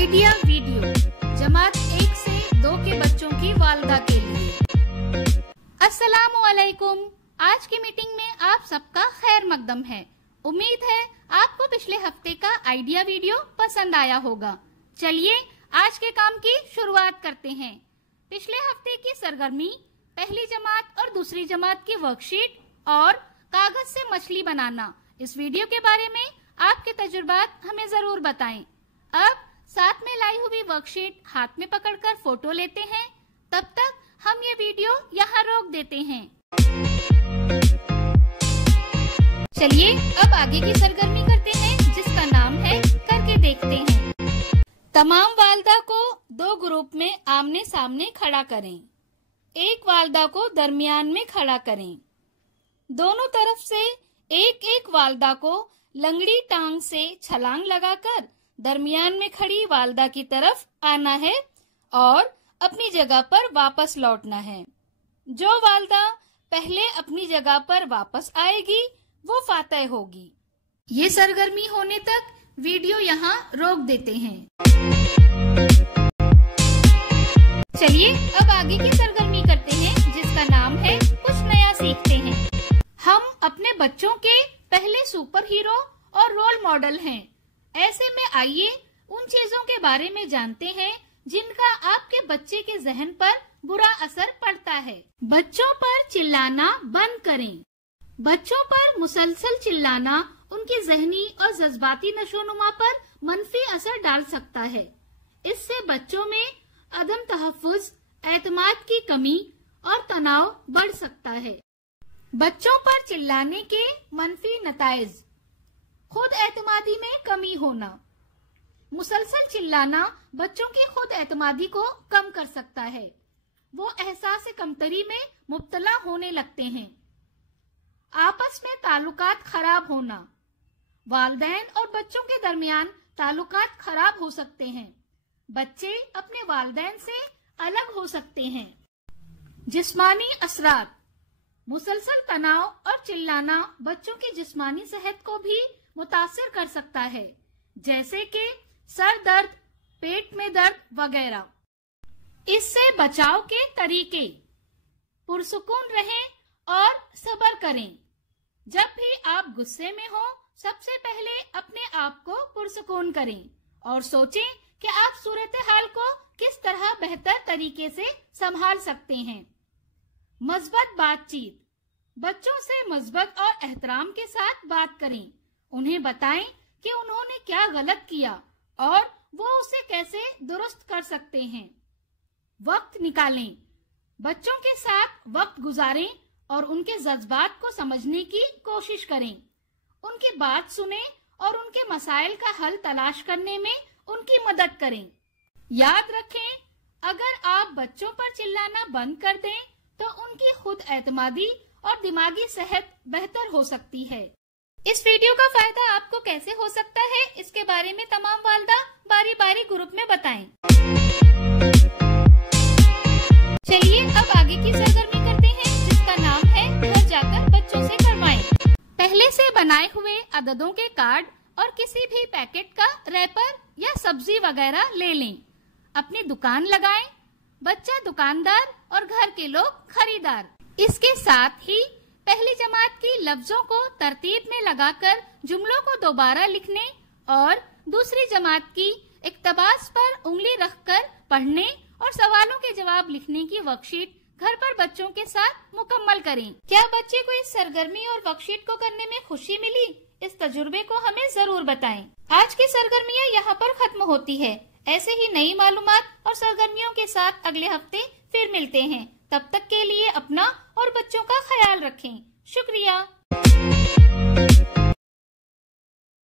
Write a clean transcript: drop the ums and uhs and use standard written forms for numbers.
Idea video जमात 1 से 2 के बच्चों की वालदा के लिए। अस्सलामुअलैकुम। आज की मीटिंग में आप सबका खैर मकदम है। उम्मीद है आपको पिछले हफ्ते का आइडिया वीडियो पसंद आया होगा। चलिए आज के काम की शुरुआत करते हैं। पिछले हफ्ते की सरगर्मी पहली जमात और दूसरी जमात की वर्कशीट और कागज से मछली बनाना, इस वीडियो के बारे में आपके तजुर्बात हमें जरूर बताएं। अब साथ में लाई हुई वर्कशीट हाथ में पकड़कर फोटो लेते हैं। तब तक हम ये वीडियो यहाँ रोक देते हैं। चलिए अब आगे की सरगर्मी करते हैं, जिसका नाम है करके देखते हैं। तमाम वालदा को 2 ग्रुप में आमने सामने खड़ा करें। एक वालदा को दरमियान में खड़ा करें। दोनों तरफ से एक एक वालदा को लंगड़ी टांग से छलांग लगाकर दरमियान में खड़ी वालदा की तरफ आना है और अपनी जगह पर वापस लौटना है। जो वालदा पहले अपनी जगह पर वापस आएगी वो फातह होगी। ये सरगर्मी होने तक वीडियो यहाँ रोक देते हैं। चलिए अब आगे की सरगर्मी करते हैं, जिसका नाम है कुछ नया सीखते हैं। हम अपने बच्चों के पहले सुपर हीरो और रोल मॉडल हैं। ऐसे में आइए उन चीजों के बारे में जानते हैं जिनका आपके बच्चे के जहन पर बुरा असर पड़ता है। बच्चों पर चिल्लाना बंद करें। बच्चों पर मुसलसल चिल्लाना उनकी जहनी और जज्बाती नशोनुमा पर मनफी असर डाल सकता है। इससे बच्चों में अदम तहफ्फुज, एतमाद की कमी और तनाव बढ़ सकता है। बच्चों पर चिल्लाने के मनफी नताइज: खुद एतमादी में कमी होना। मुसलसल चिल्लाना बच्चों की खुद एतमादी को कम कर सकता है। वो एहसास कमतरी में मुब्तला होने लगते हैं। आपस में ताल्लुकात खराब होना। वालिदैन और बच्चों के दरमियान ताल्लुकात खराब हो सकते हैं। बच्चे अपने वालिदैन से अलग हो सकते हैं। जिस्मानी असरात: मुसलसल तनाव और चिल्लाना बच्चों की जिस्मानी सेहत को भी मुतासिर कर सकता है, जैसे कि सर दर्द, पेट में दर्द वगैरह। इससे बचाव के तरीके: पुरसुकून रहें और सब्र करें। जब भी आप गुस्से में हो, सबसे पहले अपने आप को पुरसुकून करें और सोचें कि आप सूरत हाल को किस तरह बेहतर तरीके से संभाल सकते हैं। मज़बत बातचीत: बच्चों से मज़बत और एहतराम के साथ बात करें। उन्हें बताएं कि उन्होंने क्या गलत किया और वो उसे कैसे दुरुस्त कर सकते हैं। वक्त निकालें। बच्चों के साथ वक्त गुजारें और उनके जज्बात को समझने की कोशिश करें। उनकी बात सुनें और उनके मसाइल का हल तलाश करने में उनकी मदद करें। याद रखें, अगर आप बच्चों पर चिल्लाना बंद कर दें तो उनकी खुद एतमादी और दिमागी सेहत बेहतर हो सकती है। इस वीडियो का फायदा आपको कैसे हो सकता है, इसके बारे में तमाम वालदा बारी बारी ग्रुप में बताएं। चलिए अब आगे की सरगर्मी करते हैं, जिसका नाम है घर जाकर बच्चों से करवाएं। पहले से बनाए हुए अददों के कार्ड और किसी भी पैकेट का रैपर या सब्जी वगैरह ले लें। अपनी दुकान लगाएं। बच्चा दुकानदार और घर के लोग खरीदार। इसके साथ ही पहली जमात की लफ्जों को तरतीब में लगाकर जुमलों को दोबारा लिखने और दूसरी जमात की इक्तबास पर उंगली रखकर पढ़ने और सवालों के जवाब लिखने की वर्कशीट घर पर बच्चों के साथ मुकम्मल करें। क्या बच्चे को इस सरगर्मी और वर्कशीट को करने में खुशी मिली? इस तजुर्बे को हमें जरूर बताएं। आज की सरगर्मियाँ यहाँ पर खत्म होती है। ऐसे ही नई मालूमात और सरगर्मियों के साथ अगले हफ्ते फिर मिलते हैं। तब तक के लिए अपना और बच्चों का ख्याल रखें। शुक्रिया।